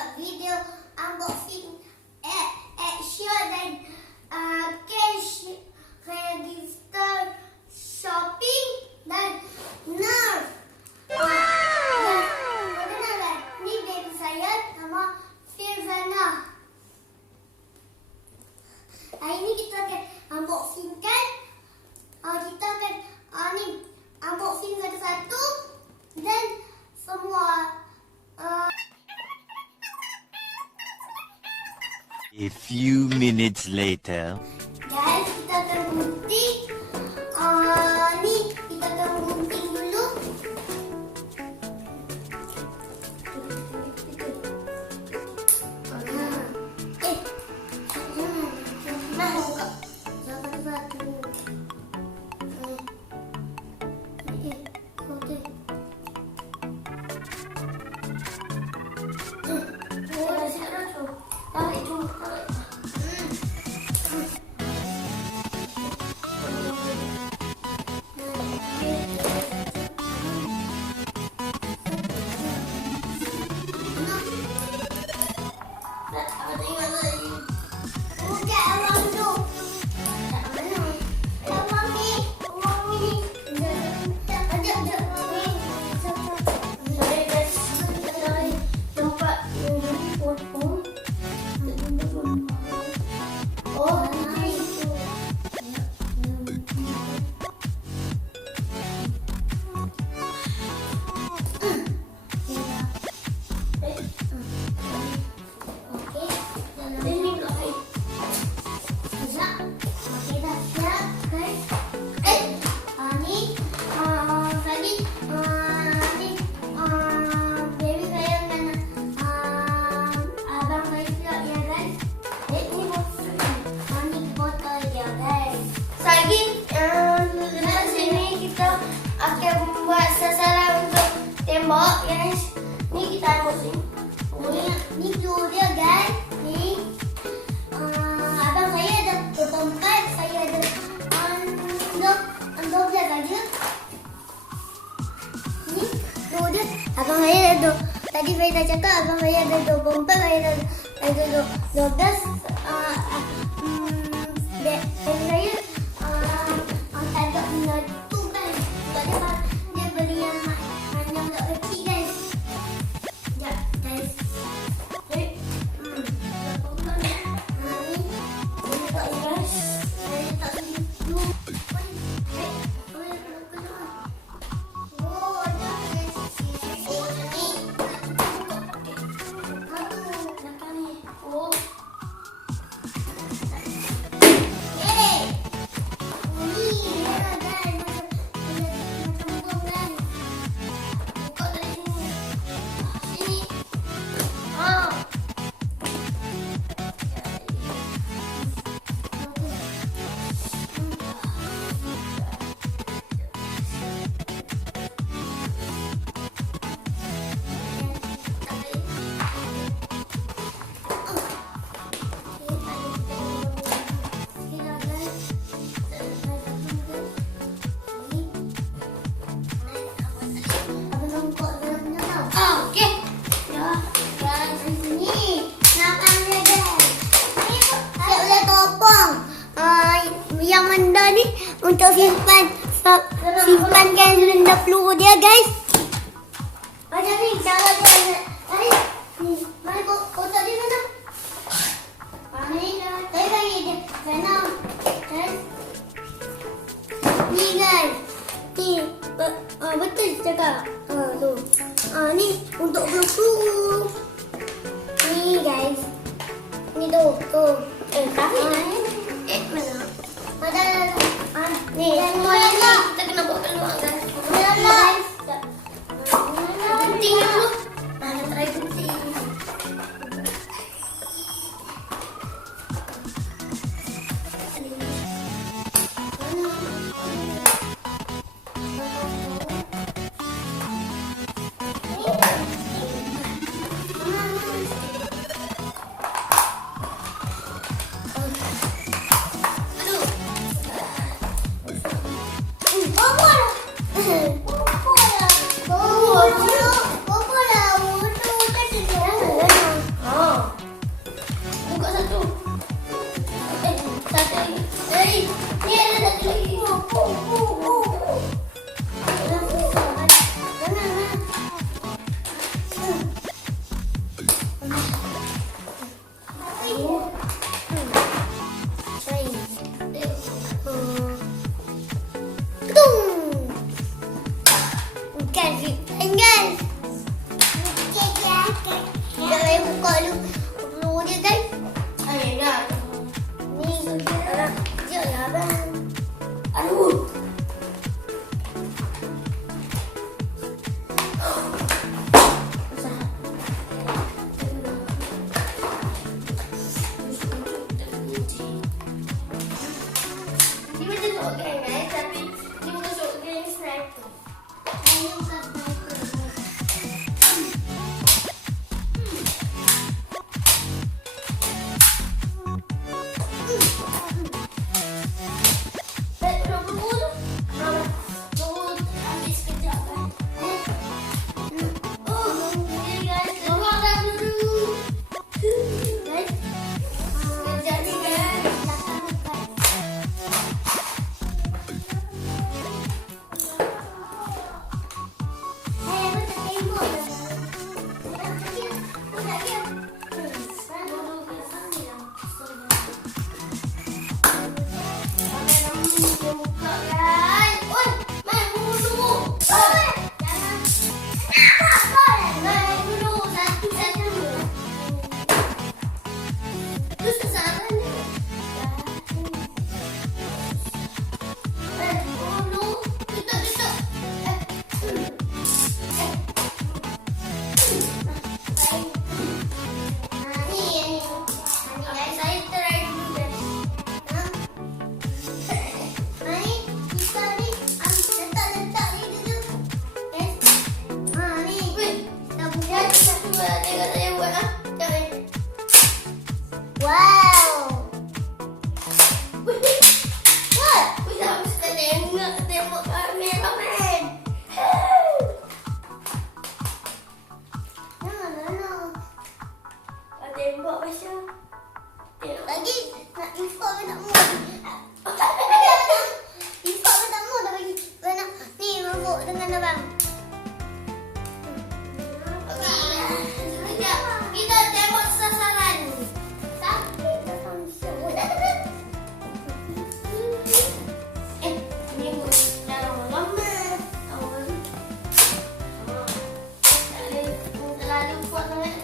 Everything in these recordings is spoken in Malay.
buat video unboxing action dan cash register shopping dan Nerf. Perkenalan, ni baby saya nama Firzana. Hari ni kita akan unboxingkan. Kita akan ni unboxing satu-satu dan semua. A few minutes later. Guys, kita akan gunting. Ni kita akan gunting dulu. Nah, buka satu-satu. Okey. Dah siap dah tu. Tarik tu. Guys, ni kita unboxing. Ni tu dia guys. Ni abang saya ada tempat, saya ada andok dia saja. Ni tu dia. Abang saya ada. Tadi saya dah cakap abang saya ada 24, saya ada 12. Dan saya ada tu kan. Sebab dia beli yang agak kecil guys. Ya guys. Yang benda ni untuk simpankan benda peluru dia guys. Macam ni cara dia. Ni, mari kotak dia mana? Ni dah. Saya bagi dia. Sana. Guys. Ni guys. Ni betul cakap. Tu. Ni untuk peluru. Ni guys. Ni tu. Tarik lah. Mana? Ada ni semua yang ni kita kena bawa keluar guys. Guys. Gunting dulu. Try gunting. Bobo buka dulu peluru dia guys. Dah. Ni sekejap lah abang. Aduh. Tembok Masya. Tengok lagi. Nak import ke tak mau? Import ke tak mau dah bagi. Nak ni mabuk dengan abang. Sekejap. Kita tembok sasaran. Sakit dah Masya. Ni pun dah lama. Terlalu kuat sangat.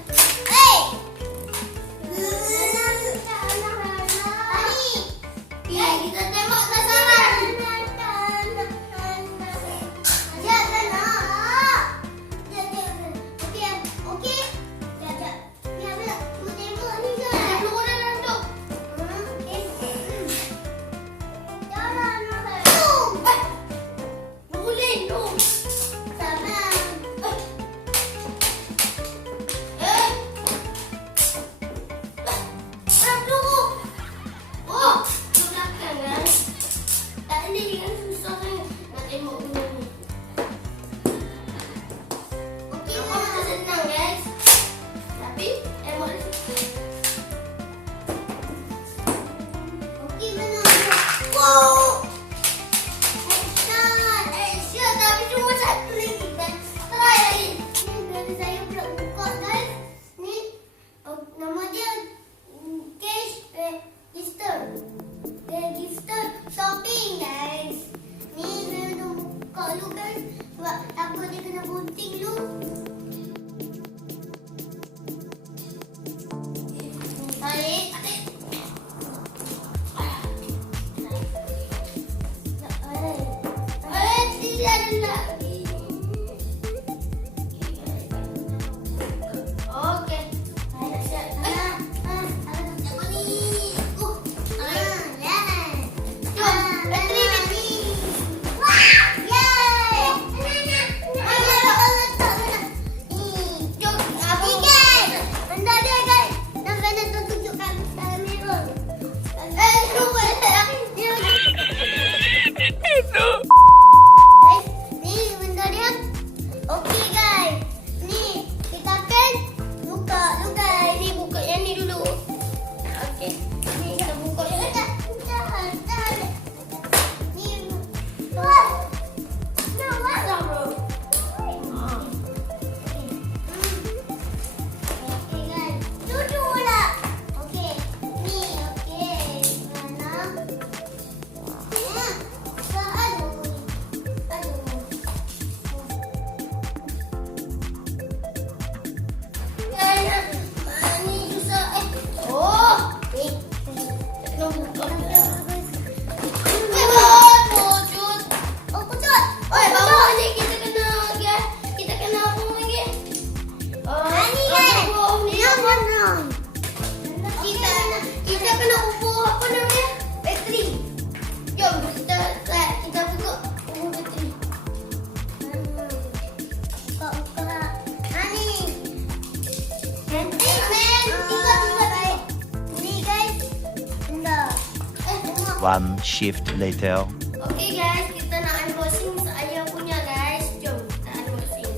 One shift later. Okay guys, kita nak unboxing ayah punya guys. Jom kita unboxing.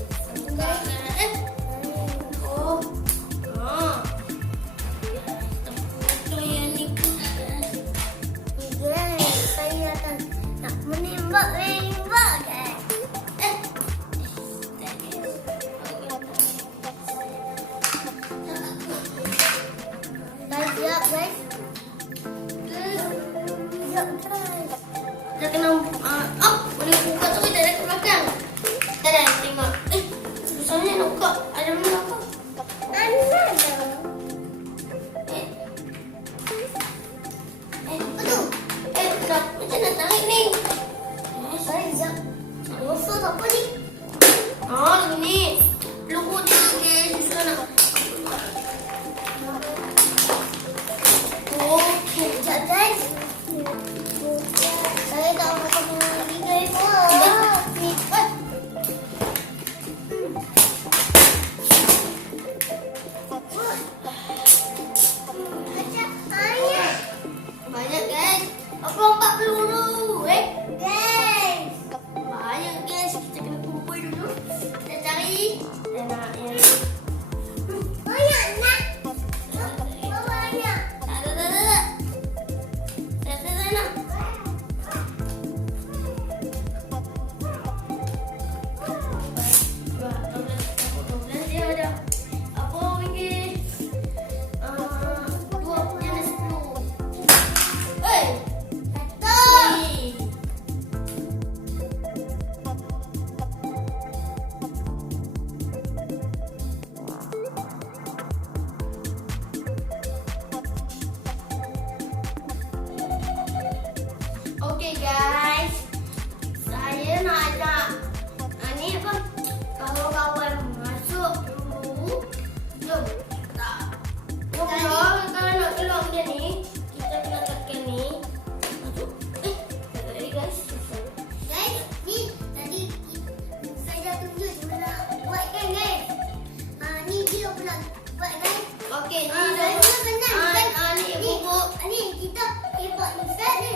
Oh. Kita yang ni. Guys, saya akan nak menembak guys. Siap guys. Dah kena boleh buka tu kita ada kat belakang. Kita dah tengok. Susahnya nak buka. Ada mana apa? Ada. Apa tu? Macam nak tarik ni. Saya sekejap. Rasa tak apa ni? Ni. Logo dia guys. Susah nak. Okey, sekejap guys. Saya tak makan lagi guys. Ni. Banyak guys. 40 peluru. Guys. Banyak guys. Kita kena kumpul dulu. Kita cari. Dan nak yang ni. Banyak nak. Banyak. Tak. Saya nak. Okay guys, saya nak ajak ni apa? Kawan-kawan masuk dulu. Jom. Kalau nak keluar benda ni, kita kena tekan ni. Masuk. Tak ada guys. Guys, ni tadi saya dah tunjuk macam mana buat kan guys. Ni dia pula buat guys. Okey, ni dah senang. Ni bubuk. Ni kita kepot ni set ni.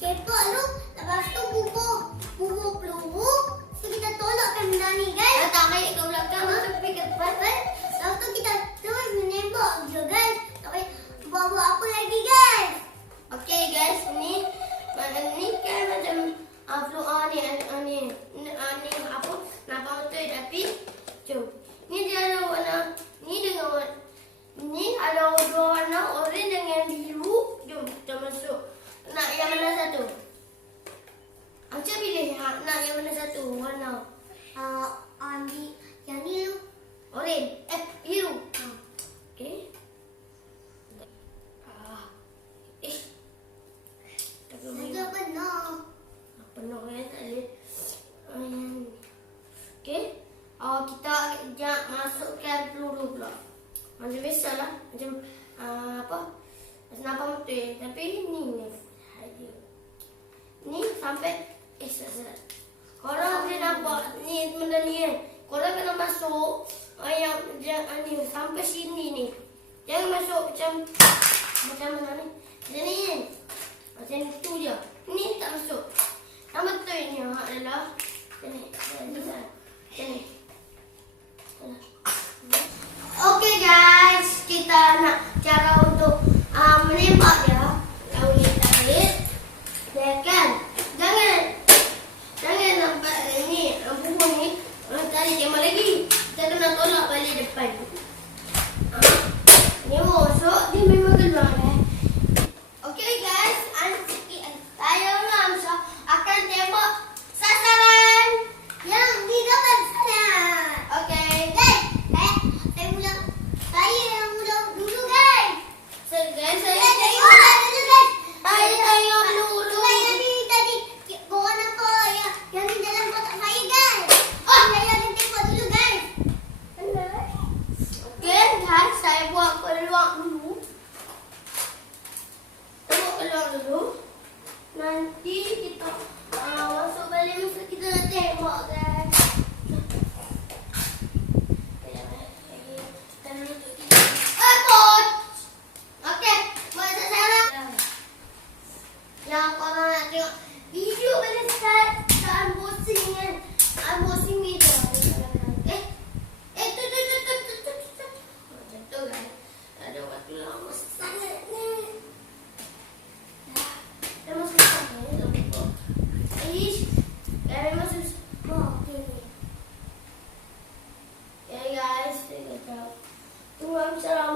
Kepot tu, lepas tu bubur peluru. So kita tolakkan benda ni guys. Tak baik ke belakang, masuk pergi ke depan kan. Lepas tu kita terus menembak je guys. Tak baik buat apa lagi guys. Okay guys, ni kan macam peluru ni apa? Nampak betul tapi jom. Ni dia ada warna, ni dengan warna. Ni ada dua warna, orange dengan biru. Jom kita masuk. Nak yang mana satu? Macam pilih nak yang mana satu warna? Ambil yang ni lu. Orange. Biru. Okey. Saya penuh. Penuh ya tadi. Okey. Kita jangan masukkan peluru pula. Macam biasalah. Macam apa? Nampak betul. Tapi ni. Ni sampai korang boleh nampak ni benda ni kan. Korang kena masuk yang ni sampai sini ni. Jangan masuk macam mana ni. Macam ni kan. Macam tu je. Ni tak masuk. Yang betul ni adalah macam ni. Macam ni. Okay guys, kita nak cara untuk menembak dia. Kalau boleh tarik. Ya kan? Jangan nampak ni, buku ni. Tarik tembak lagi. Kita kena tolak balik depan. Ni masuk, ni memang keluar Okay guys, saya Amsyar akan tembak sasaran yang di depan. Assalamualaikum.